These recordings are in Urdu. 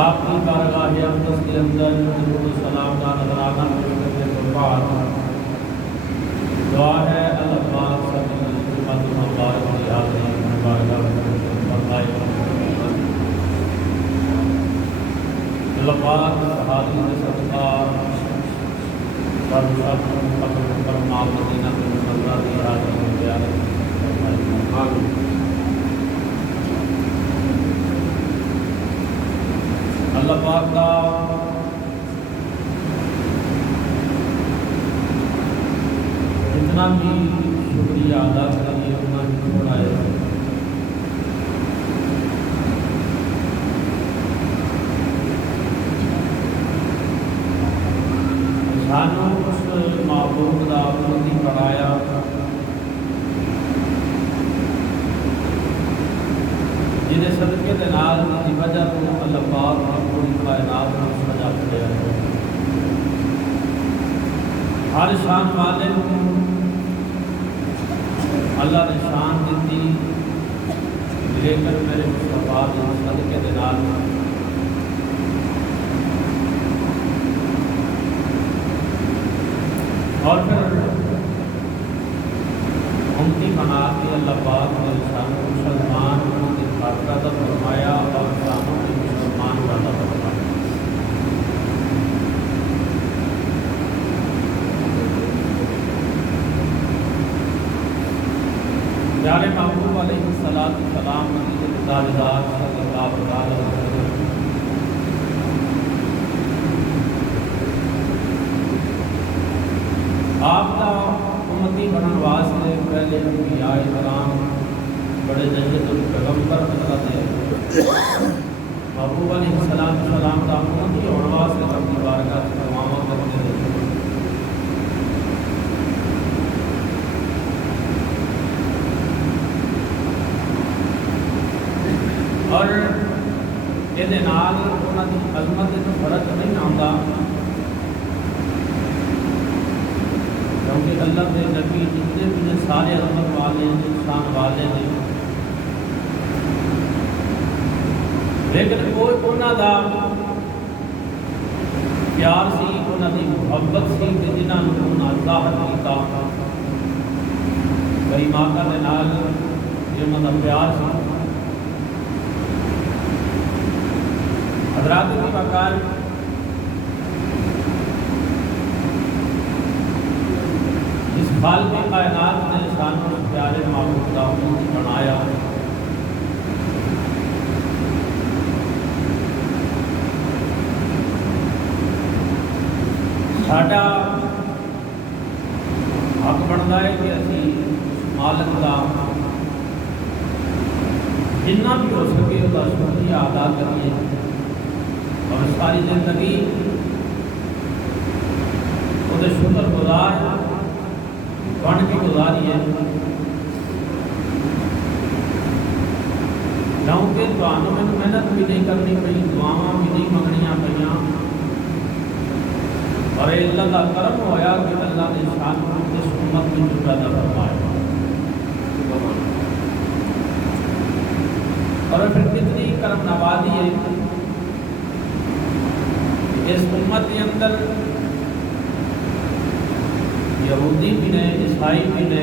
آپ کی بارگاہ اقدس کے اندر درود و سلام کا نذرانہ پیش کرنے کے بعد دعا ہے اللہ پاک سب کی خدمت مبارک کی حاضری میں بارگاہ فرمائے اللہ پاک حاضری کے صدقہ پر سب پر مال مدینہ میں نظر دی حاضری میں پیار فرمائے اللہ پاک کا جتنا بھی شکریہ ادا کریے اتنا ہی تھوڑا ہے۔ سانوں اس معبود کا امتی بنایا جنہیں صدقے دے نال کی وجہ تو اللہ پاک نے پوری کائنات کو سجا چھڑیا ہے۔ ہر شان والے کو اللہ نے شان دیتی، لیکن میرے مصطفیٰ نے صدقے دے نال اور پھر امتی بنا کے اللہ پاک نے انسانوں کو مسلمان کا فرمایا اور انسانوں نے مسلمان کا فرمایا۔ پیارے محبوب علیہ السلام مدینے کے تاجدار صلی اللہ علیہ وسلم آپ کا امتی بننے واسطے پہلے انبیاء کرام بڑے ججت پیغمبر حضرت محبوب علیہ السلام کا امتی ہونے واسطے اپنی بارگاہ سے تمام کرتے تھے۔ اور یہ نال انہوں کی عظمت میں فرق نہیں آتا، کیونکہ اللہ کے نبی جتنے بھی سارے عظمت والے شان والے نے، لیکن کوئی انہوں کا پیار سی، انہوں کی محبت سی کہ جنہوں نے انہوں ظاہر کیا کئی ماتا کے نال یہ انہوں کا پیار سی۔ حضرات کی مکان اس خالق کائنات نے انسانوں نے پیارے معبود کا امتی بنایا۔ ساڈا حق بنتا ہے کہ اسی مالک کا جنہ بھی ہو سکے اس کا شکریہ ادا کریے اور ساری زندگی وہ شکر گزار بن کے گزاریے، کیونکہ تمہیں میں محنت بھی نہیں کرنی پئی، دعاواں بھی نہیں منگنیاں پئیاں، اور اللہ کا کرم ہوا کہ اللہ نے شان کو اس امت میں جو پیدا فرمایا۔ اور پھر کتنی کرم نوازی ہے اس امت کے اندر یہودی بھی نے، عیسائی بھی نے،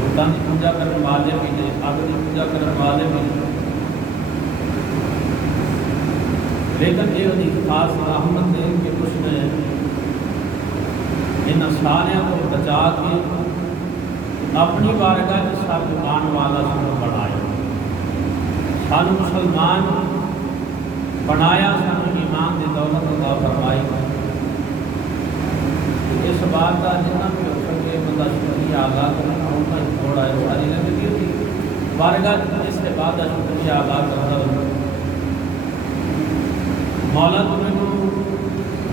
بتوں کی پوجا کرنے والے بھی نے، اگ کی پوجا کرنے والے بھی نے، لیکن یہ خاص رحمت ہے کہ اس نے ان سارے کو بچا کے اپنی بارگاہ کے ساتھ آنے والا سب بنایا، سانو مسلمان بنایا، سانو ایمان کی دولت عطا فرمائی۔ اس بات کا جتنا بھی ہو سکے بندہ شکریہ ادا کرنا ہوتا ہی تھوڑا ہے، ساری زندگی کی بارگاہ اس کے بعد شکریہ ادا کرتا ہوں۔ مولا تمہیں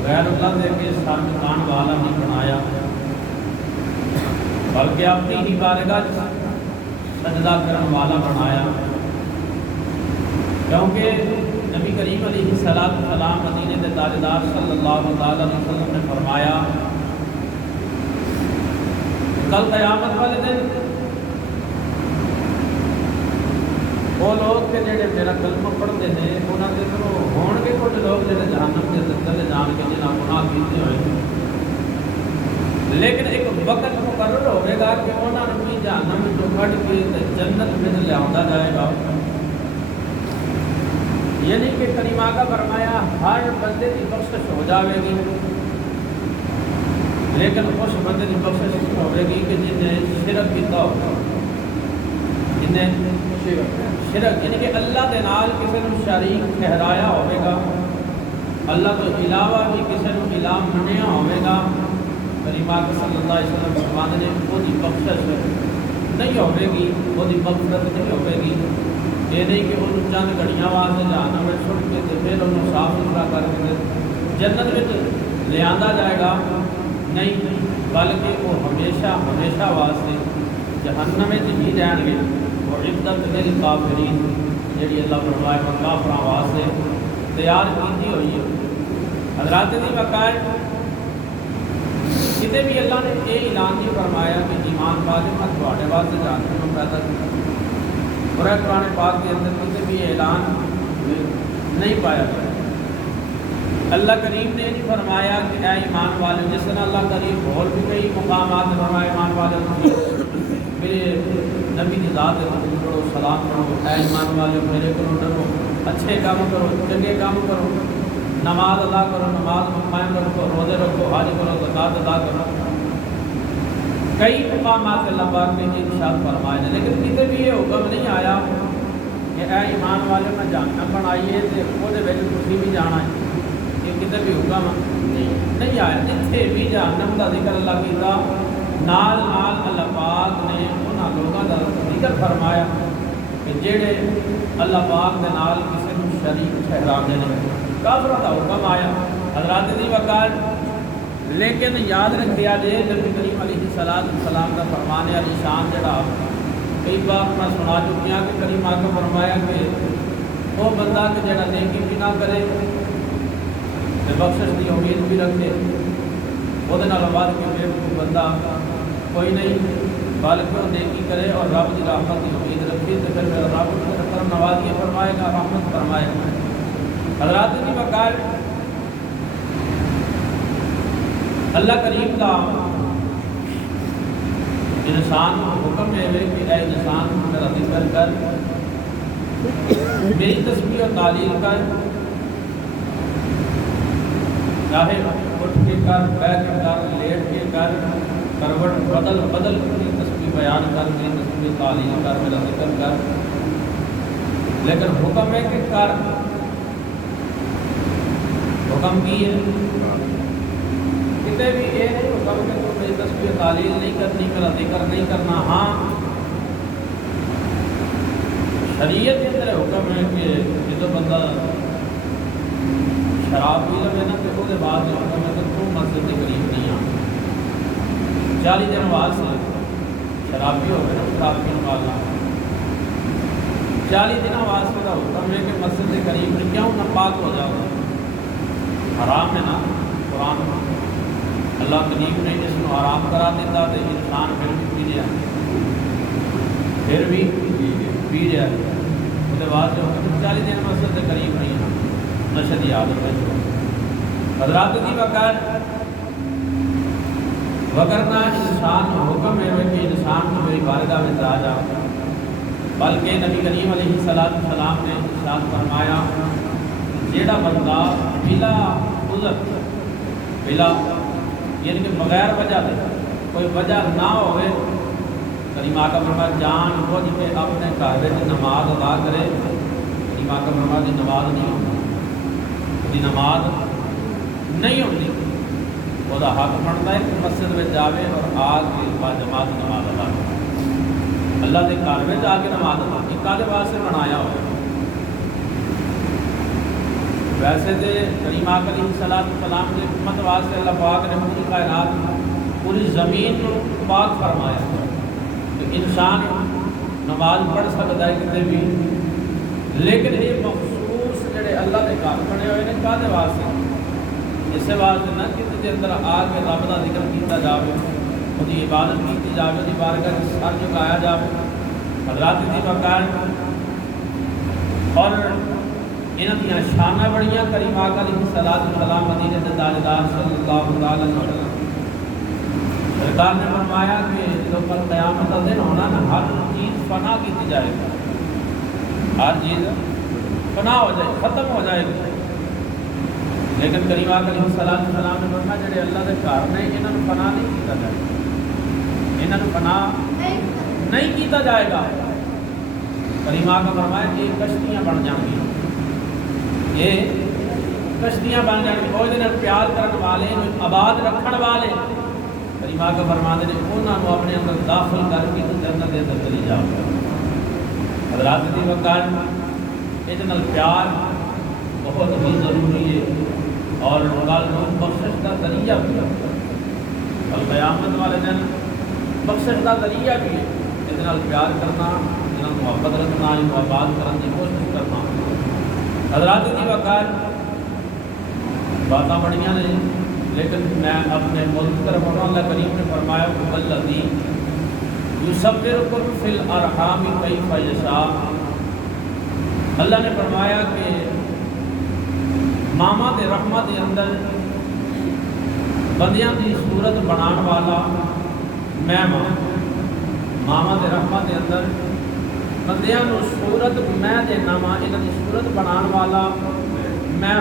غیر اللہ دے کے ساتھ آن والا نہیں بنایا، بلکہ اپنی ہی بارگاہ سجدہ کرنے والا بنایا، کیونکہ نبی کریم علیہ السلام مدینے کے تاجدار صلی اللہ علیہ وسلم نے فرمایا کل قیامت والے دن وہ لوگ کہ جڑے میرا کلمہ پڑھتے ہیں انہوں کے تو ہون گے کچھ لوگ جڑے جہنم کے اندر جان کے جنہاں گناہ کیتے ہوئے، لیکن ایک وقت مقرر ہوئے گا کہ انہوں نے بھی جہنم جو کھڑ کے جنت میں لے آتا جائے گا۔ یعنی کہ کریمہ کا فرمایا ہر بندے کی بخشش ہو جاوے گی، لیکن اس بندے کی بخشش ہوئے گی کہ جنہیں شرک کیتا ہوگا، جنہیں شرک یعنی کہ اللہ دے نال کسی نے شریک ٹھہرایا ہوئے گا، اللہ تو علاوہ بھی کسی نے الہ منیا ہوئے گا۔ کریمہ صلی اللہ علیہ وسلم فرماتے ہیں وہ دی بخشش نہیں ہوئے گی، وہ دی مغفرت نہیں ہوئے گی۔ یہ نہیں کہ انہوں چند گھڑیاں واسطے جہنم میں چھوڑ کے پھر انہوں صاف ستھرا کر کے جنت میں لے آندا جائے گا، نہیں، بلکہ وہ ہمیشہ ہمیشہ واسطے جہنم میں ہی رہن گے۔ وہ عدت للکافرین جڑی اللہ فرمائے وہ کافراں واسطے تیار کی ہوئی ہے۔ حضرات دی وقائع کتے بھی اللہ نے یہ اعلان نہیں فرمایا کہ ایمان والے میں تھوڑے واسطے جہنم میں پیدا کیا، اور قرآن پاک کے اندر کسی بھی اعلان نہیں پایا گیا۔ اللہ کریم نے نہیں فرمایا کہ اے ایمان والے، جس طرح اللہ کریم اور بھی کئی مقامات فرمایا ایمان والے میرے نبی کی ذات پڑھو، سلام پڑھو، اے ایمان والے میرے کو ڈرو، اچھے کام کرو، چنگے کام کرو، نماز ادا کرو، نماز قائم رکھو، روزے رکھو، حج کرو، زکوٰۃ ادا کرو۔ کئی مقامات اللہ پاک نے ارشاد فرمائے ہیں، لیکن کسی بھی یہ حکم نہیں آیا کہ اے ایمان والے میں جہنم بنائیے تو وہ تھی بھی جانا ہے، یہ کسی بھی حکم نہیں آیا۔ جتنے بھی جہنم کا ذکر اللہ کیتا نال نال اللہ پاک نے انہاں لوگوں کا ذکر فرمایا کہ جڑے اللہ پاک کے نال کسی کو شریک ٹھہرا دینے، کافروں کا حکم آیا۔ حضرات دی وقار لیکن یاد رکھیا جے نبی کریم علیہ السلام کا فرمان علی شان جڑا کئی بار میں سنا چکی ہوں کہ کریمہ کا فرمایا کہ وہ بندہ کہ جڑا نیکی بھی نہ کرے تے بخشش کی امید بھی رکھے، وہ بعد کہ بے وقوف بندہ کوئی نہیں، بلکہ وہ نیکی کرے اور رب کی رحمت کی امید رکھے تو پھر رب کرم نوازی فرمائے گا، رحمت فرمائے گا۔ حضرات کی وقار اللہ کریم کا انسان کو حکم ہے کہ اے انسان میرا ذکر کر، میری تسبیح و تعلیل کر، چاہے اٹھ کے کر، بیٹھ کے کر، لیٹ کے کر، کروٹ بدل بدل میری تسبیح بیان کر، میری تسبیح تعلیل کر، میرا ذکر کر، لیکن حکم ہے کہ کر، حکم کی ہے کتے بھی یہ نہیں حکم کہ تم میری تسبیح تعلیل نہیں کرنی، میرا ذکر نہیں کرنا۔ ہاں شریعت کے اندر حکم ہے کہ جب بندہ شراب پی لے نا تو وہ بعد حکم ہے کہ تم مسجد کے قریب نہیں آ، 40 دن واسطے شرابی ہو گئے نا، شراب پینے والا 40 دن واسطے کا حکم ہے کہ مسجد کے قریب نہیں، کیوں نہ پاک ہو جاؤ، حرام ہے نا۔ قرآن اللہ کریم نے جس کو حرام کرا دیتا تو انسان پھر بھی پی جائے، پھر بھی پی جائے، اس کے بعد جو 40 دن مسجد کے قریب نہیں ہے، نشے کی عادت ہے۔ حضرات کی وقار وگرنہ انسان حکم ہے کہ انسان کو میری بارگاہ میں آ جا، بلکہ نبی کریم علیہ السلام نے ارشاد فرمایا جیڑا بندہ بلا عذر، بلا یعنی کہ بغیر وجہ دے، کوئی وجہ نہ ہوئے، کریمہ کا فرمایا جان بوجھ کے اپنے گھر میں نماز ادا کرے، کریمہ کا فرمایا دی نماز نہیں ہوتی، دی نماز نہیں ہوتی، وہ حق بنتا ہے کہ مسجد میں جاوے اور آ کے باجماعت نماز ادا کرے، اللہ کے گھر میں جا کے نماز ادا کی کالے واسطے بنایا ہوا۔ ویسے تو کریمہ علیہ السلام کے امت واسطے اللہ پاک نے پوری کائنات پوری زمین کو پاک فرمایا کہ انسان نماز پڑھ سکتا ہے کتنے بھی، لیکن یہ مخصوص جڑے اللہ کے گھر بنے ہوئے ہیں کالے واسطے، اس واسطے نہ کسی کے اندر آ کے رب کا ذکر کیا جائے، وہ عبادت کی جائے، وہ بارگاہ سر جھکایا جائے۔ حضرات کی وقار اور انہاں دیاں شاناں بڑیاں کریم آقا علیہ الصلوۃ والسلام مدینے دے تاجدار صلی اللہ علیہ وسلم سرکار نے فرمایا کہ جب پر قیامت کا دن ہونا نا ہر چیز فنا کی جائے گی، ہر چیز فنا ہو جائے ختم ہو جائے گی، لیکن کریم آقا علیہ الصلوۃ والسلام نے فرمایا جڑے اللہ دے گھر نے انہاں نوں فنا نہیں کیتا جائے گا، انہاں نوں فنا نہیں کیتا جائے گا۔ کریم آقا فرمایا کہ کشتیاں بن جان گی، یہ کشتیاں بن جان گی، وہ دے پیار کرن والے آباد رکھن والے کریم آقا فرماتے ہیں انہاں نوں اپنے اندر داخل کر کے جنت دے اندر چلی جاؤ۔ حضرات دی وقار یہ نال پیار بہت ہی ضروری ہے اور کل بخشش کا ذریعہ بھی ہے، کل قیامت والے دن بخشش کا ذریعہ بھی ہے، یہ نال پیار کرنا، انہاں محبت رکھنا، آباد کرنے کی کوشش کرنا۔ حضرات دی وقار باتاں بڑیاں نے، لیکن میں اپنے ملک طرف اللہ کریم نے فرمایا والذی یصورکم فی الارحام کیف یشاء، اللہ نے فرمایا کہ ماما دے رحمت دے اندر بندیاں دی صورت بنان والا میں ماما دے رحمت دے اندر بندیاں نو صورت میں دینا وا، انہاں دی صورت بنان والا میں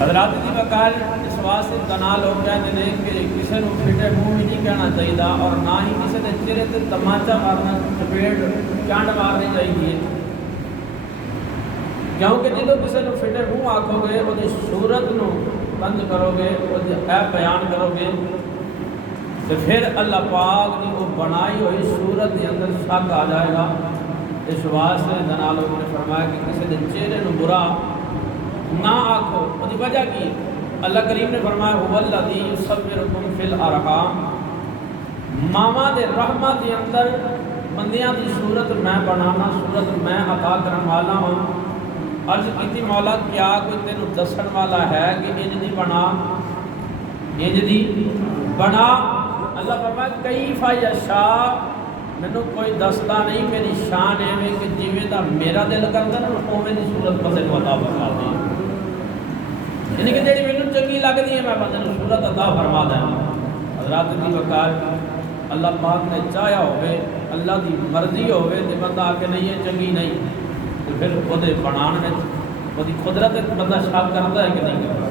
حضرات دی وقار اس واسطے تنا لوگ کہتے ہیں کہ کسی کو پھٹے منہ بھی نہیں کہنا چاہیے اور نہ ہی کسی کے چہرے سے تماچا مارنا، چپیٹ چانڈ مارنی چاہیے، کیونکہ جدو کسی کو پھٹے منہ آکھو گے وہ صورت نو بند کرو گے، وہ عیب بیان کرو گے تو پھر اللہ پاک نے وہ بنائی ہوئی صورت کے اندر شک آ جائے گا۔ اس واسطے تنا لوگ نے فرمایا کہ کسی کے چہرے نو برا نہ آکھو، اس وجہ کی اللہ کریم نے فرمایا هو الذی یصورکم فی الارحام، ماما دے رحمت دے اندر بندیاں دی صورت میں بنانا، صورت میں عطا کرن والا ہوں۔ عرض کیتی مولا کیا کوئی تینوں دسن والا ہے کہ انج دی بنا، انج دی بنا؟ اللہ فرمایا کیف یشاء، مینوں کوئی دستا نہیں، میری شان ہے کہ جویں دا میرا دل کردا نا اوویں دی صورت بندے کو عطا فرما دی، یعنی کہ جیڑی مینوں چنگی لگدی ہے میں بندے نوں صورت عطا فرما دینا۔ حضرات دی وقار اللہ پاک نے چاہیا ہوئے، اللہ دی مرضی ہوئے تے بندہ آ کے نہیں ہے چنگی نہیں، تو پھر وہ بنان میں وہ قدرت بندہ شک کرتا ہے کہ نہیں کرتا۔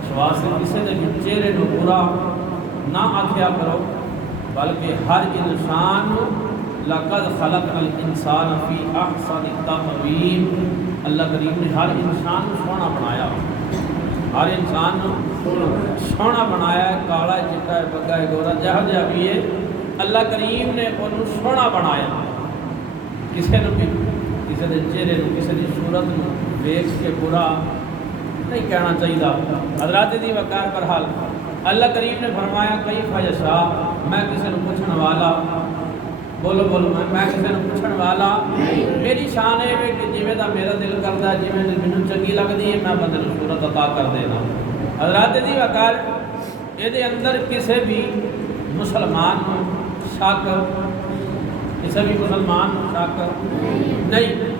اس واسطے کسی دے چہرے نو برا نہ آکھیا کرو، بلکہ ہر انسان لقد خلقنا الانسان فی احسن تقویم، اللہ کریم نے ہر انسان کو سونا بنایا، ہر انسان سونا بنایا ہے، کالا ہے، چٹا ہے، بگا ہے، گورا جہاں جہاں بھی ہے، اللہ کریم نے انہوں سونا بنایا۔ کسی نے بھی کسی کے چہرے نو، کسی کی صورت نو دیکھ کے برا نہیں کہنا چاہیے۔ حضرات دی وقار پر حال اللہ کریم نے فرمایا کیف یشاء، میں کسی نے پوچھنے والا، بولو بولو میں کسی نے پوچھنے والا، میری شان ہے کہ جویں دا میرا دل کردا، جویں مینوں چنگی لگدی ہے میں بندے نوں صورت عطا کر دینا۔ حضرات دی وقار یہ اندر کسی بھی مسلمان کو شک، کسی بھی مسلمان کو شک نہیں،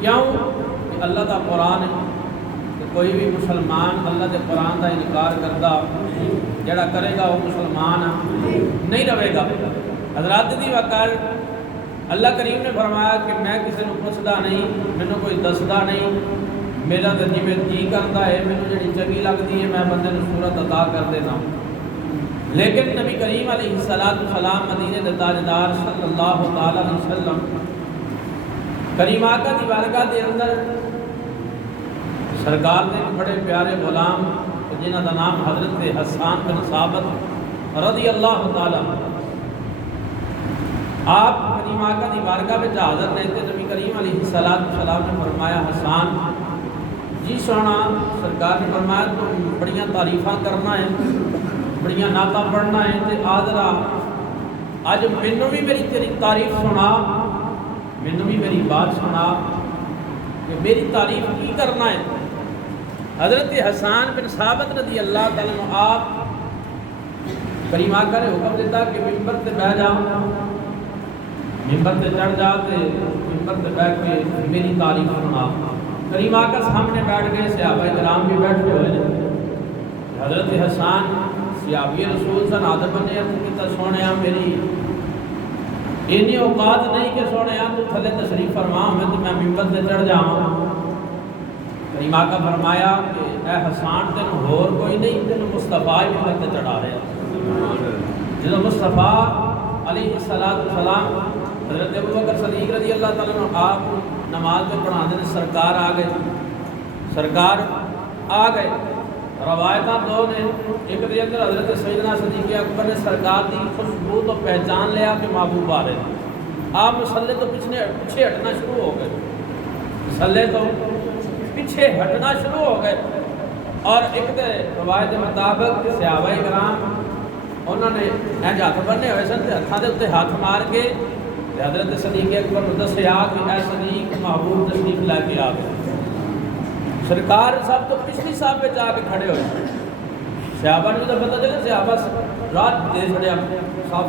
کیوں کہ اللہ دا قرآن ہے کہ کوئی بھی مسلمان اللہ دے قرآن دا انکار کردا جڑا کرے گا وہ مسلمان نہیں رہے گا۔ حضرات دی وقار اللہ کریم نے فرمایا کہ میں کسی کو پوچھتا نہیں، مینوں کوئی دسدا نہیں، میرا تو جی جی کرتا ہے، مینوں جڑی چنگی لگتی ہے میں بندے نوں صورت عطا کر دینا۔ لیکن نبی کریم علیہ الصلوۃ والسلام مدینے دے تاجدار صلی اللہ تعالی علیہ وسلم کریم آقا دی بارگاہ دے اندر سرکار نے بڑے پیارے غلام جنہاں دا نام حضرت حسان بن ثابت رضی اللہ تعالی، آپ کریم آقا دی بارگاہ میں حاضر رہتے، نبی کریم علیہ الصلوۃ والسلام نے فرمایا حسان جی سونا، سرکار نے فرمایا تو بڑیاں تعریفاں کرنا ہے، بڑیاں نعتاں پڑھنا ہے، تے آدرا اج مینوں بھی میری تیری تعریف سنا، مینوں بھی میری بات سنا کہ میری تعریف کی کرنا ہے۔ حضرت حسان بن ثابت رضی اللہ تعالیٰ عنہ آپ کریم آقا نے حکم دیتا کہ ممبر تے بیٹھ جا، ممبر تے چڑھ جا تے ممبر پہ بیٹھ کے میری تعریف سنا۔ کریم آقا سامنے بیٹھ گئے، صحابہ کرام بھی بیٹھے ہوئے ہیں۔ حضرت حسان صحابی رسول سے نادر بنے کہ سونے میری اینی اوقات نہیں کہ سونے تو تھلے تشریف فرما میں تو میں ممبر سے چڑھ جاؤں۔ کریم آقا فرمایا کہ اے حسان تین ہور کوئی نہیں، تین مصطفیٰ ہی ممبر سے چڑھا رہے ہیں۔ جب مصطفیٰ علیہ السلام حضرت ابوبکر صدیق رضی اللہ تعالیٰ عنہ آپ نماز میں پڑھا دیں، سرکار آ گئے۔ روایتاں دو نے، ایک دے اندر حضرت سیدنا صدیق اکبر نے سرکار کی خوشبو تو پہچان لیا کہ محبوب آ رہے ہیں۔ آپ مسلے تو پیچھے ہٹنا شروع ہو گئے، مسلے تو پیچھے ہٹنا شروع ہو گئے۔ اور ایک دے روایت مطابق صحابہ کرام انہوں نے ہاتھ بننے ہوئے سن، ہاتھوں کے اتنے ہاتھ مار کے حضرت صدیق اکبر کو دسیا کہ اے صدیق محبوب تشریف لے کے آ گئے۔ سرکار سب تو پچھلی صاحب پہ جا کے کھڑے ہوئے، صحابہ نے تو پتہ چلے، صحابہ رات دے چھڑے صاحب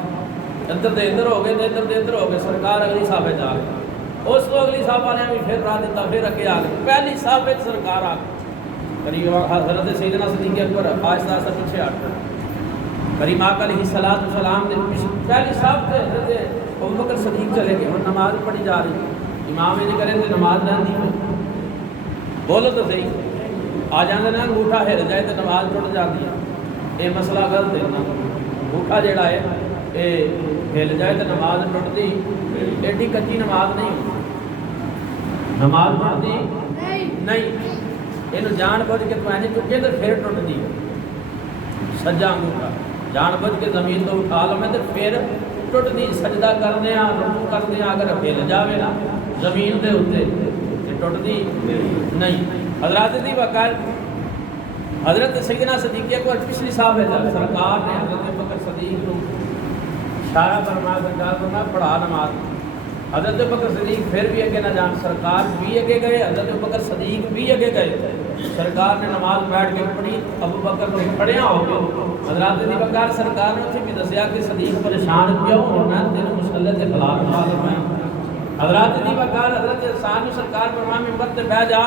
ادھر دے ادھر ہو گئے، ادھر دے ادھر ہو گئے، سرکار اگلی صاحب پہ جا گئے۔ اس کو اگلی صاحبہ نے بھی پھر رات دیتا، پھر اگے آ گئے، پہلی صاحب پہ سرکار آ گئے۔ قریب حضرت سیدنا صدیق اکبر آہستہ آہستہ پیچھے ہٹ گئے۔ کریم آقا علیہ السلام نے پہلی صاحب سے حضرت ابوبکر صدیق چلے گئے اور نماز پڑھی جا رہی، امام یہ نہیں کریں تو نماز نہ دی، بولو تو صحیح، آ جاندے نا انگوٹھا ہل جائے تو نماز ٹوٹ جاتی ہے، یہ مسئلہ غلط ہے نا، انگوٹھا جڑا ہے یہ ہل جائے تو نماز ٹوٹتی، ایڈی کچی نماز نہیں ہوتی، نماز ٹوٹتی نہیں، یہ جان بوجھ کے تو ایسے چکے تو پھر ٹوٹتی ہے، سجا انگوٹھا جان بوجھ کے زمین تو اٹھا لو میں تو پھر ٹوٹتی، سجدہ کرنے رکوع کرنے اگر ہل جاوے نا زمین دے اوتے ٹوٹتی نہیں۔ حضرات دی وقار حضرت سیدنا صدیق اکبر پچھلی صاحب ہے، سرکار نے حضرت ابوبکر صدیق کو اشارہ فرمایا، سرکار کو میں پڑھا نماز۔ حضرت ابوبکر صدیق پھر بھی اگے نہ جان، سرکار بھی اگے گئے، حضرت ابوبکر صدیق بھی اگے گئے، سرکار نے نماز بیٹھ کے پڑھی، ابوبکر نے کھڑیا ہو کے حضرات دی وقار سرکار نے اسے بھی دسیا کہ صدیق پریشان کیوں ہونا، تین مسلح کے خلاف معلوم ہے۔ حضرات دی وقار حضرت حسان سرکار فرما ممبر سے بیٹھ جا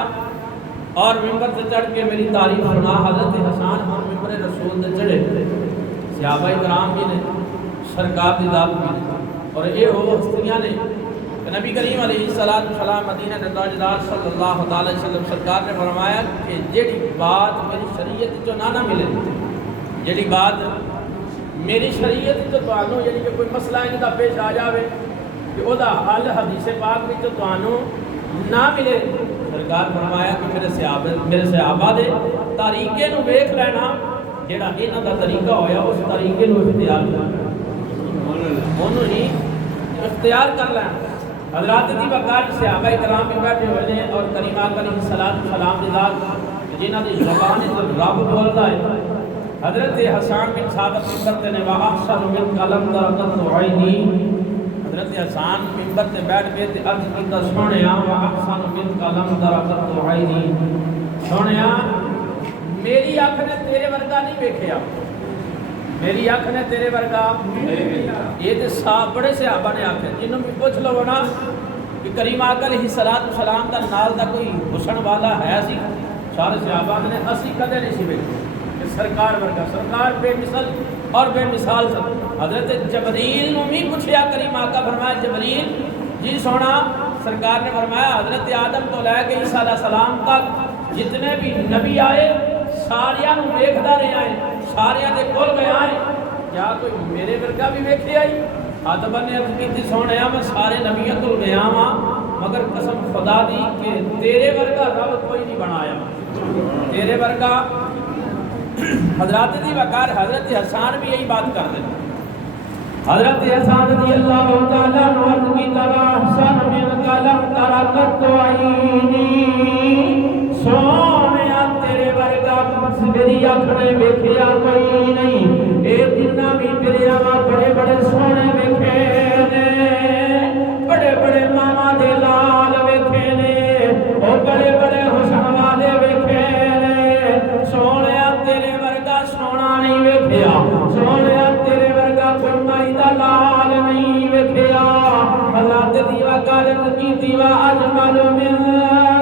اور ممبر سے چڑھ کے میری تعریف سنا۔ حضرت حسان اور ممبر رسول سے چڑھے، صحابہ کرام بھی نے، سرکار دی ذات بھی نے، اور یہ وہ ہستیاں نے کہ نبی کریم علیہ السلام مدینہ کے تاجدار صلی اللہ علیہ وسلم سرکار نے فرمایا کہ جیڑی بات میری شریعت جو نہ ملے، جیڑی بات میری شریعت جو تانوں یعنی کہ کوئی مسئلہ ہے جدا پیش آ جاوے کہ وہ دا حل حدیث پاک میں جو تانوں نہ ملے، سرکار فرمایا کہ میرے صحابہ دے طریقے نو ویکھ لینا، جیڑا انہاں دا طریقہ ہویا اس طریقے نو اختیار کرنا، انہوں ہی اختیار کر لینا۔ حضرات دی وقار صحابہ کرام بھی بیٹھے ہوئے ہیں اور کریم آقا علیہ السلام دی ذات جنہاں دی زبان رب بولدا ہے۔ حضرت حسان بن ثابت ممبر تے نے واحسن من قلم درقت عینی، حضرت حسان ممبر تے بیٹھ کے تے عرض کیتا سونیا واحسن من قلم درقت عینی، سونیا میری آنکھ نے تیرے ورگا نہیں دیکھیا، میری آنکھ نے تیرے ورگا، یہ تو بڑے صحابہ نے آنکھ ہے، جنہوں بھی پوچھ لو نا کہ کریم آقا علیہ السلام دا نال دا کوئی حسن والا ہے سی، سارے صحابہ نے اسی کدے نہیں سی بیٹھے کہ سرکار ورگا، سرکار بے مثل اور بے مثال سن۔ حضرت جبریل نے بھی پوچھیا، کریم آقا فرمایا جبریل جی سونا، سرکار نے فرمایا حضرت آدم تو لے کے عیسیٰ علیہ السلام تک جتنے بھی نبی آئے ساریاں نو ویکھدا رہیا ہے، ساریاں دے کول گیا ہے، کیا کوئی میرے ورگا بھی ویکھے آئی؟ آدم نے عرض کی سونیا میں سارے نبیوں کول گیا ہاں مگر قسم خدا دی کہ تیرے ورگا رب کوئی نہیں بنایا، تیرے ورگا۔ حضرات دی وقار حضرت حسان بھی یہی بات کر دیں، حضرت حسان رضی اللہ تعالیٰ عنہ کی طرح حسن من قلم ترقت عینی، سونیا تیرے ورگا میری آنکھ نے ویکھیا کوئی نہیں، اے جنہ بھی تیرے آواں بڑے بڑے سونے ویکھے نے، بڑے بڑے ماما دے لال ویکھے نے، او بڑے بڑے حسن والے ویکھے نے، سونیا تیرے ورگا سونا نہیں ویکھیا، سونیا تیرے ورگا کوئی مائی دا لال نہیں ویکھیا۔ حضرت دی وقار کی دیوا اجمل من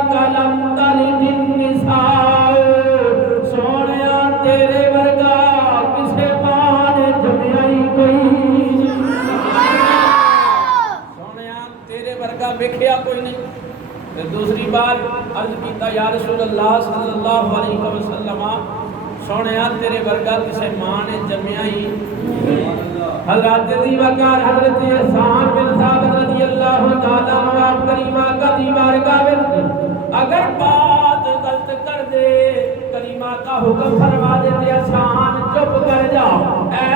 کلم تلد النساء سونیا تیرے ورگا کسے ماں نے جمیا ہی کوئی سونیا تیرے ورگا ویکھیا کوئی نہیں دوسری بار عرض کیتا یا رسول اللہ صلی اللہ علیہ وسلم سونیا تیرے ورگا کسے ماں نے جمیا ہی حضرت دی وقار حضرت احسان بن ثابت رضی اللہ تعالیٰ عنہ آپ کریمہ کا دیوار کا ورد اگر بات غلط کر دے کریمہ کا حکم فرما دیتے احسان چپ کر جا اے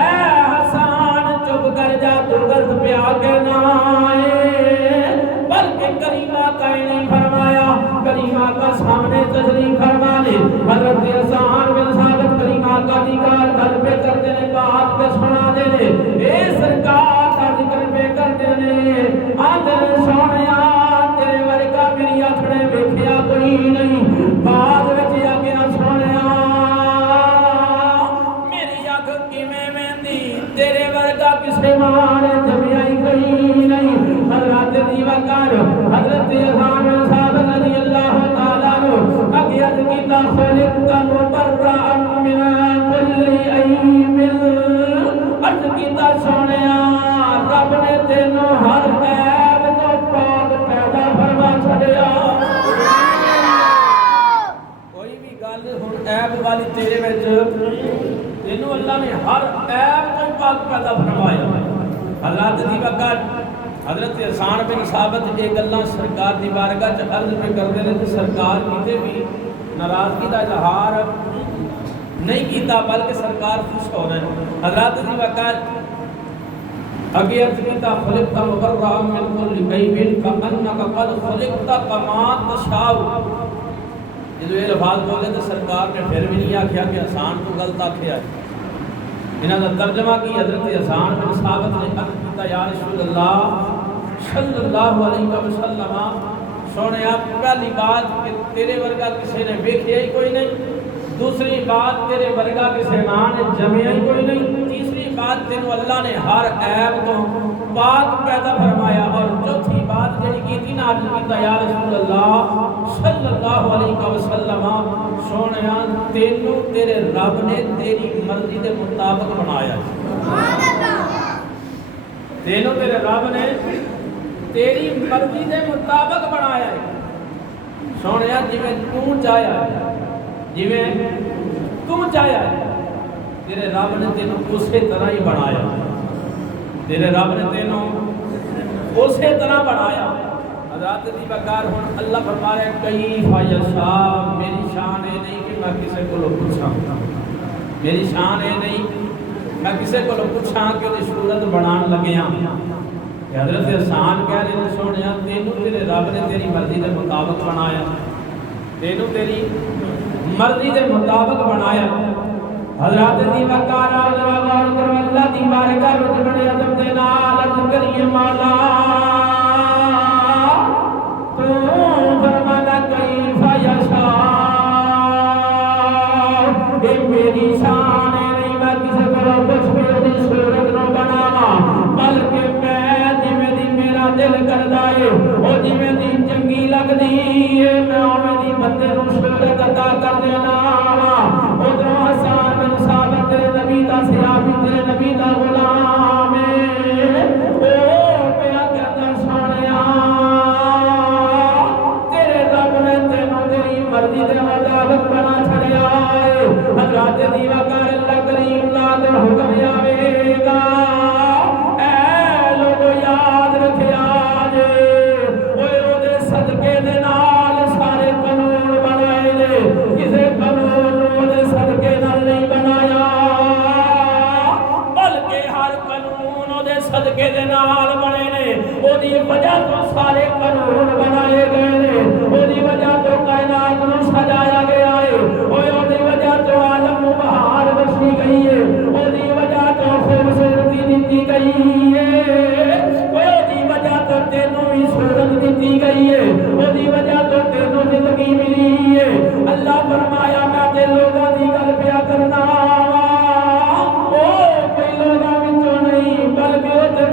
حسان چپ کر جا تو غلط پہ آگے نہ آئے بلکہ کریمہ کا ہی نہیں فرمایا کریمہ کا سامنے تجلیل فرما لے حضرت احسان بن ثابت کریمہ کا دیوار گھر پہ کر دینے بات پہ سنا دینے اے سرکار کا ذکر پہ کر دینے آدھر سونیا تیرے ورگا میری اکھڑے ویکھیا کوئی نہیں بعد وچ آگیا سونیا میری اکھ کیویں ویندی تیرے ورگا کسے ماں نے جمیا ہی کوئی نہیں حضرت دی وقار حضرت احسان بن ثابت رضی اللہ تعالیٰ عنہ اگیا کیتا خلقت مبرأ من کل عیب عرض کیتا سونیا رب نے تینوں ہر عیب تو پاک پیدا فرما چھڑیا کوئی بھی گل ہن عیب والی تیرے وچ تینوں اللہ نے ہر عیب تو پاک پیدا فرمایا حضرت دی وقت حضرت احسان بن ثابت یہ گلاں سرکار دی بارگاہ چ عرض پہ کردے نے تے سرکار کیتے بھی ناراضگی دا اظہار نہیں کیتا بلکہ سرکار خوش ہو رہے ہیں حضرت دی وقت اگے عرض کیتا خلقت مبرأ من کل عیب کأنک قد خلقت کما تشاء جو یہ لفظ بولے تو سرکار نے پھر بھی نہیں آکھیا کہ احسان کو غلط آکھیا ہے انہاں دا ترجمہ کی حضرت احسان بن ثابت نے عرض کیتا یا رسول اللہ صلی اللہ علیہ وسلم سونیا پہلی بات کہ تیرے ورگا کسی نے ویکھیا ہی کوئی نہیں دوسری بات تیرے ورگا کسی ماں نے جمیا ہی کوئی نہیں تیسری بات تینوں اللہ نے ہر عیب تو پاک پیدا فرمایا اور چوتھی بات جڑی کیتی نا عرض کیتا یا رسول اللہ صلی اللہ علیہ وسلم سونیا تینوں تیرے رب نے تیری مرضی دے مطابق بنایا سبحان اللہ تینوں تیرے رب نے تیری مرضی دے مطابق بنایا ہے سونیا جویں تو چاہیا جویں تو چاہیا تیرے رب نے تینوں اسی طرح ہی بنایا تیرے رب نے تینوں اسی طرح بنایا حضرت دی بکار ہن اللہ فرما رہے کیف یشاء میری شان ہے نہیں کہ میں کسی کو پوچھاں میری شان ہے نہیں میں کسی کو پوچھاں کہ وہ صورت بنان لگیاں حضرت احسان کہہ رہے ہیں سونیا تینوں تیرے رب نے تیری مرضی دے مطابق بنایا تینوں تیری مرضی دے مطابق بنایا حضرت دی وقار ذرا غور کرو اللہ دی بارگاہ وچ بڑے ادب دے نال عرض کریے مولا تو فرمانا کیف یشاء اے میری شان ہے نہیں میں کسی کو کچھ بھی دی صورت نہ بناواں بلکہ دل کردا ہے او جویں دی چنگی لگدی ہے میں اوویں دی بندے نوں صورت عطا کر دینا ادھروں حسان بن ثابت تیرے نبی دا صحابی تیرے نبی دا غلام ہے او پیا کہندا سونیا تیرے رب نے تینوں تیری مرضی دے مطابق بنا چھڑیا ہے حضرت دی وقار اللہ کریم لا دے حکم آوے گا صدقے دے نال بنے نے او دی وجہ تو سارے قانون بنائے گئے نے او دی وجہ تو کائنات نو سجایا گیا ہے او دی وجہ تو عالم نو بہار بخشی گئی ہے او دی وجہ تو خوبصورتی دتی گئی ہے او دی وجہ تو تینوں بھی صورت دتی گئی ہے او دی وجہ تو تینوں زندگی ملی ہے اللہ فرمایا میں تے لوگاں دی گل پیا کرنا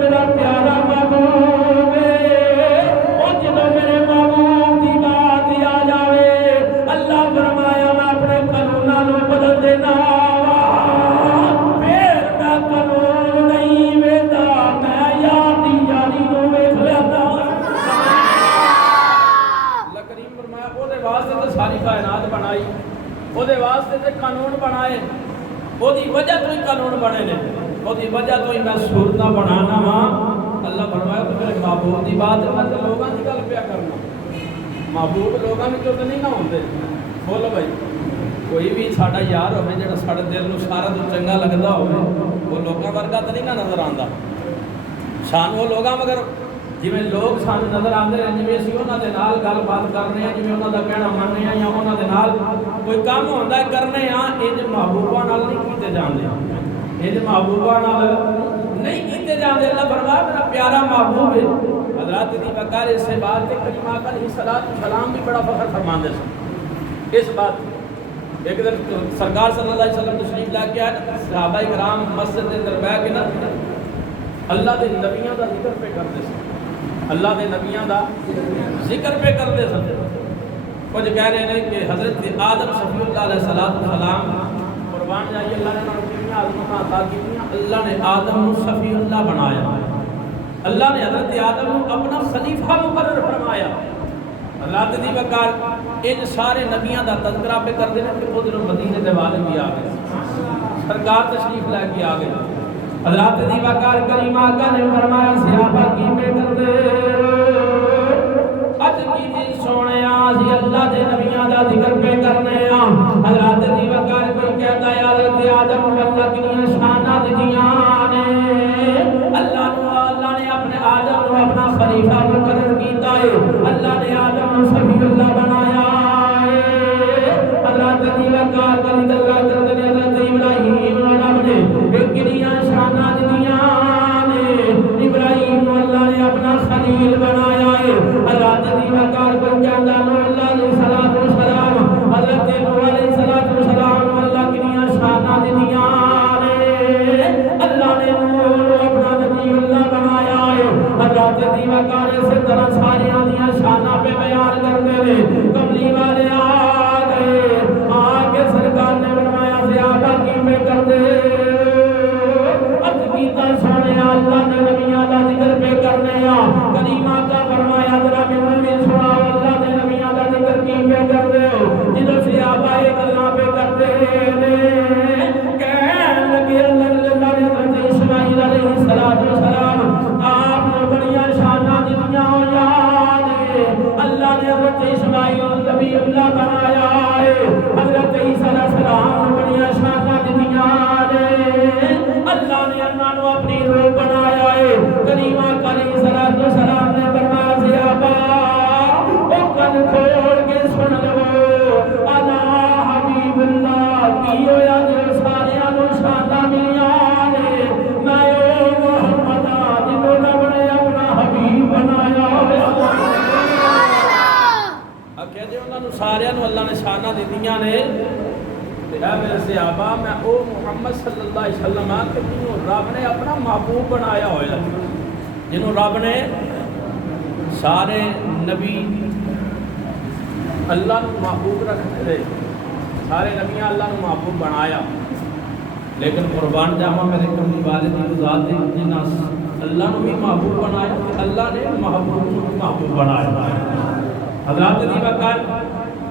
میرا پیارا محبوب ہے او جنہوں واسطے تو ساری کائنات بنائی، وہ واسطے تو قانون بنائے، وہ وجہ تو ہی قانون بنے نے، وہ وجہ تو ہی میں صورتاں بنانا وا۔ اللہ فرمایا تو میرے محبوب کی بات ہے، میں تو لوگوں کی گل پیا کرنا، محبوب لوگوں میں تو نہیں نہ ہوتے۔ بولو بھائی، کوئی بھی ساڈا یار ہوے جڑا ساڈے دل نو سارا تو چنگا لگدا ہوے، وہ لوگاں ورگا تو نہیں نہ نظر آندا سانو۔ وہ لوگاں مگر جویں لوگ سانو نظر آندے ہیں، جویں اسی انہاں دے نال گل بات کرنے ہیں، جویں انہاں دا کہنا مننے ہیں یا انہاں دے نال کوئی کام ہوندا ہے کرنے ہاں، انج محبوباں نال نہیں کیتے جاندے، انج محبوباں نال نہیں کیتے جاندے۔ اللہ فرمایا میرا پیارا محبوب ہے۔ حضرات دی وقار اس بات کے کریمہ علیہ الصلوۃ والسلام بھی بڑا فخر فرماندے سن اس بات۔ ایک دن سرکار صلی اللہ علیہ وسلم تشریف لا کے آئے، صحابہ کرام مسجد کے اندر بیٹھ کے نا اللہ دے نبیاں دا ذکر پہ کرتے سن، اللہ دے نبیاں دا ذکر پہ کرتے سن۔ کچھ کہہ رہے ہیں کہ حضرت آدم صفی اللہ علیہ السلام قربان جائیے، اللہ نے انہوں نے کتنی عظمتاں عطا کیتیاں، اللہ نے آدم کو صفی اللہ بنایا، اللہ نے حضرت آدم کو اپنا خلیفہ مقرر فرمایا۔ حضرات دی وقار ان سارے نبیاں دا تذکرہ پہ کرتے ہیں کہ ادھر مدینے دے والے بھی آ گئے، سرکار تشریف لے کے آ گئے۔ حضرات دی وقار کریمہ آقا نے فرمایا صحابہ کی پہ کرتے اج کی بھی سونے آسی اللہ دے نبیاں دا ذکر پہ کرنے آ۔ حضرات دی وقار کوئی کہتا ہے حضرت آدم اللہ کی شانہ دیاں نے، اللہ نے اپنے آدم کو اپنا خلیفہ مقرر کیتا ہے، اللہ نے آدم کو صفی اللہ بنایا ہے۔ حضرات دی وقار کلی اللہ کرتے ہیں حضرت ابراہیم رب نے کنیاں شانہ دیاں نے، ابراہیم اللہ نے اپنا خلیل بنایا ہے۔ حضرات دی وقار کو کہندا نور اللہ علیہ الصلوۃ والسلام، حضرت نور علیہ الصلوۃ والسلام اللہ کنیاں شانہ دیاں نے، اللہ نے نور اپنا نبی اللہ بنایا ہے۔ حضرات دی وقار سے طرح سارے دیاں شانہ پہ بیان کرتے ہیں۔ کملی والے آ گئے، آ کے سرکار نے فرمایا صحابہ کی پہ کرتے سونے اللہ نے نبیاں دا ذکر پہ کرنے آ۔ کریمہ کا فرمایا ذرا میں بھی سنا اللہ نے نبیاں دا ذکر کی پہ کرتے ہو، جدو صحابہ ایک اللہ پہ کرتے ہیں کہنے لگے اللہ نے حضرت اسماعیل علیہ السلام آپ نے بڑیاں شانہ دیاں ہو یاد ہے، اللہ نے حضرت اسماعیل نبی اللہ بنایا ہے، حضرت عیسیٰ علیہ السلام بڑیاں شانہ دیاں نے، اللہ نے انہاں نو اپنی روح بنایا ہے۔ کریمہ علیہ السلام نے فرمایا صحابہ او کن کھول کے سن لو، انا حبیب اللہ کی ہویا جو سارے نو شانہ ملیاں نے، میں او محمد جنوں رب نے اپنا حبیب بنایا ہے۔ اکھے جے انہاں نو سارے نو اللہ نے شانہ دتیاں نے، اے میرے صحابہ میں او محمد صلی اللہ علیہ وسلم کہ جنہوں رب نے اپنا محبوب بنایا ہویا، جنہوں رب نے سارے نبی اللہ نو محبوب رکھتے تھے، سارے نبیاں اللہ نو محبوب بنایا، لیکن قربان جاواں میرے کملی والے دی ذات ہے جنہاں اللہ نو بھی محبوب بنایا، اللہ نے محبوب بنایا۔ حضرات دی وقار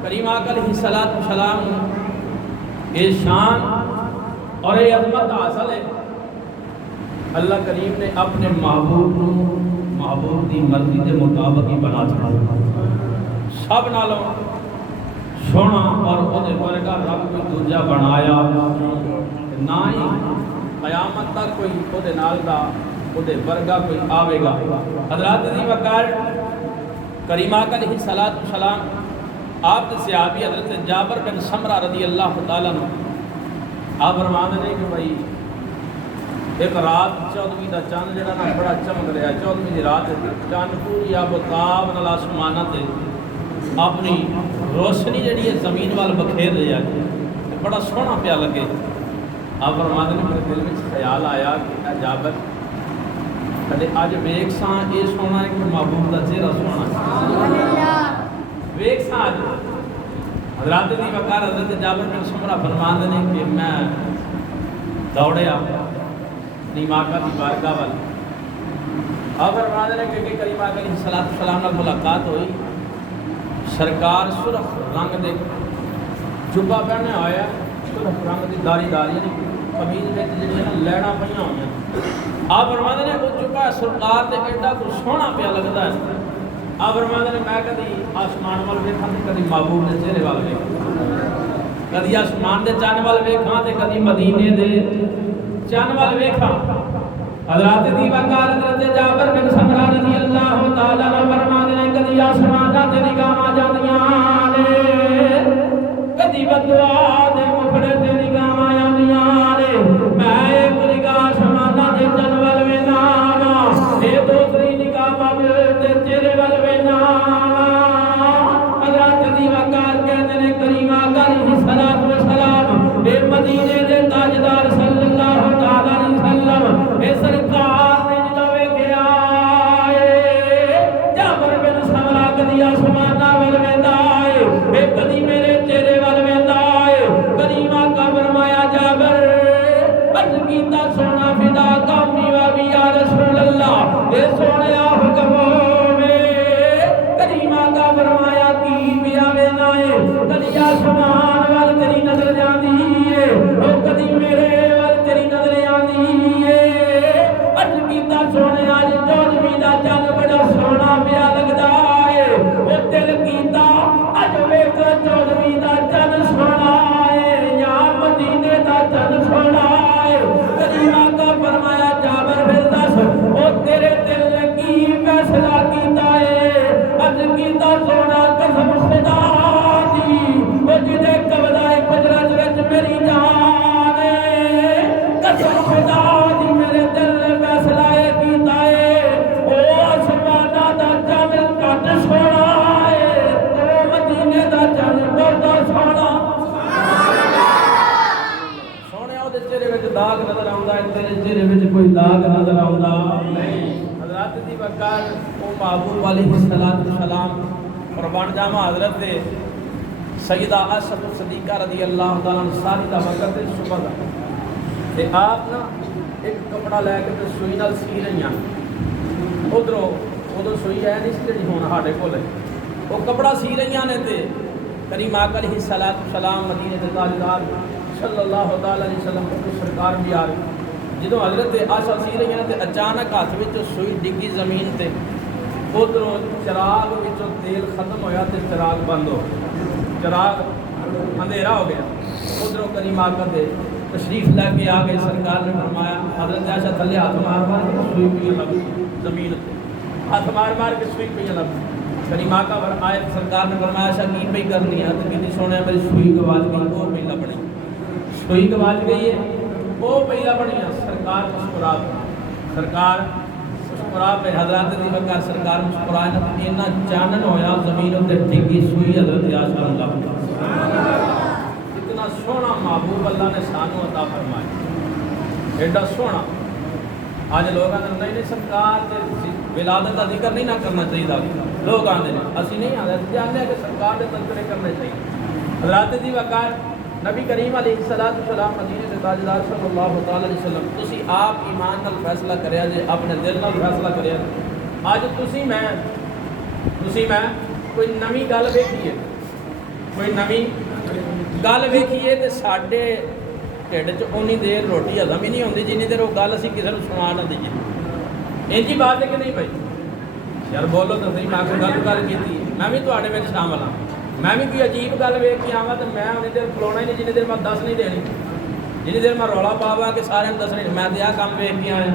کریمہ علیہ السلام یہ شان اور یہ عظمت حاصل ہے، اللہ کریم نے اپنے محبوب دی مرضی دے مطابق ہی بنا چھڑا، سب نالوں سونا اور اودے ورگا رب کوئی دوجا بنایا نہ ہی قیامت تک کوئی اودے نال دا اودے ورگا کوئی آوے گا۔ حضرات دی وقار کریمہ علیہ السلام آپ کے صحابی حضرت جابر بن سمرہ رضی اللہ تعالیٰ عنہ آپ فرماتے ہیں کہ بھائی ایک رات 14ویں دا چاند جڑا نا بڑا چمک رہا ہے، 14ویں دی رات چاند پوری آبتاب نال آسماناں تے اپنی روشنی جڑی ہے زمین وال بکھیر رہی ہے، بڑا سونا پیا لگے۔ آپ فرماتے ہیں میرے دل میں خیال آیا کہ اے جابر کدے اج ویکھ ساں اے سونا ہے کہ محبوب دا چہرہ سونا ویک ساج۔ حضرات دی وقار حضرت جابر بن سمرہ فرماندے نے کہ میں دوڑیا اپنی آقا دی بارگاہ وال، آپ فرماندے نے کہ کریمہ علیہ السلام نال ملاقات ہوئی، سرکار سرخ رنگ دے جبا پہنے آیا، سرخ رنگ دی داری یعنی قمیض میں جڑیاں لینا پہ ہوئی، آپ فرماتے ہیں وہ جبا سرکار تے ایڈا کو سونا پیا لگتا ہے۔ آپ فرماتے ہیں میں کدی آسمان وال ویکھاں تے کدی محبوب دے چہرے وال ویکھاں، کدی آسمان دے چن وال ویکھاں تے کدی مدینے دے چن وال ویکھاں۔ حضرات دی وقار حضرت جابر بن سمرہ رضی اللہ تعالیٰ عنہ فرماتے ہیں کدی آسمان تے نگاہاں جاندیاں نے، کدی بدعا دے مکھڑے تے نگاہاں جاندیاں نے، میں ایک نگاہ آسمان دے چن ول وینا وا، اے دوسری نگاہ محبوب دے چہرے ول وینا وا۔ حضرات دی وقار کہتے ہیں کریم آقا علیہ الصلوۃ والسلام اے مدینے دے تاجدار صلی اللہ تعالیٰ علیہ وسلم اے سرکار نے جدوں ویکھیا اے جابر بن سمرہ کدی آسماناں ول ویندا اے، اے کدی میرے چہرے ول ویندا اے۔ کریم آقا فرمایا جابر عرض کیتا سونا فدا قومی و بی یا رسول اللہ، اے سونیا حکم ہوے۔ کریم آقا فرمایا کی پیا وینا اے، کدی آسمان ول تیری نظر جاندی اے، او کدی میرے ول تیری نظر آندی اے۔ عرض کیتا سونے اج 14ویں دا چن بڑا سونا پیا لگدا اے، او دل کیتا اج ویکھ 14ویں دا چن سونا اے یا مدینے دا چن سونا اے۔ کریم آقا فرمایا جابر پھر دس او تیرے دل نے کی فیصلہ کیتا اے؟ عرض کیتا سونا قسم خدا دی او جدے قبضہ قدرت وچ میری جان اے، قسم خدا دی میرے دل نے فیصلہ کیتا اے او آسماناں دا چن گھٹ سونا اے تو مدینے دا چن بہت سونا۔ سونے او دے چہرے وچ داغ نظر آوندا ہے، تیرے چہرے وچ کوئی داغ نظر آوندا نہیں۔ حضرات دی وقار او محبوب علیہ الصلوۃ والسلام قربان جاواں حضرت دے سیدہ عائشہ صدیقہ رضی اللہ تعالیٰ عنہ ساری دا وقت صبح دا تے آپ نا ایک کپڑا لے کے تے سوئی نال سی رہیاں، ادھر سوئی ہے نہیں سی جڑی ہن ساڈے کول وہ کپڑا سی رہیاں نے تے کریم آقا علیہ الصلوۃ والسلام مدینے دے تاجدار صلی اللہ تعالیٰ علیہ وسلم کو سرکار بھی آ رہے جدوں حضرت عائشہ سی رہیاں تے اچانک ہاتھ وچ سوئی ڈگی زمین تے، ادھروں چراغ وچوں تیل ختم ہویا تے چراغ بند ہو گیا، چراغ اندھیرا ہو گیا۔ ادھروں کریم آقا دے تشریف لے کے آ گئے، سرکار نے فرمایا حضرت عائشہ تھلے ہاتھ مار مار کے سوئی پی لگ زمین تے، ہاتھ مار مار کے سوئی پی لگ۔ کریم آقا آئے سرکار نے فرمایا عائشہ کی پئی کرنی ہے؟ تو کہتی سونے میری سوئی گواچ گئی، وہ پئی لبنی، سوئی گواچ گئی ہے وہ پئی لبنی ہے۔ سرکار مسکرا پے، سرکار مسکرا پے، حضرات دی وقار سرکار مسکرائے نا تو اینا چانن ہویا زمین تے ڈگی سوئی حضرت عائشہ نے لب اتنا سونا محبوب اللہ نے سانو عطا فرمایا، ایڈا سونا۔ آج لوگ آتے نہیں نہیں سرکار تے ولادت کا ذکر نہیں نہ کرنا چاہیے، لوگ آتے ہیں اسی نہیں آتے، جانتے ہیں کہ سرکار کے تذکرے کرنے چاہیے۔ حضرات دی وقار نبی کریم علیہ الصلوۃ والسلام مدینے کے تاجدار صلی اللہ تعالیٰ علیہ وسلم تسی آپ ایمان نال فیصلہ کریا جے، اپنے دل نال فیصلہ کریا جے۔ اج تسی میں کوئی نویں گل ویکھیے، کوئی نویں گل ویکھیے تے ساڈے ٹھڈ چ اونی دیر روٹی ہضم ہی نہیں ہوندی جنی دیر وہ گل اسی کسی نوں سنا نہ دئیے۔ انجی بات ہے کہ نہیں بھائی؟ یار بولو تو صحیح، میں گل کیتی، میں بھی تواڈے وچ شامل ہاں، میں بھی کوئی عجیب گل ویکھ کے آواں تو میں اونی دیر کھلونا ہی نہیں جنی دیر میں دس نہیں دینی، جنی دیر میں رولا پاوا کہ سارے دسنے میں تے آ کام ویکھ کے آیا۔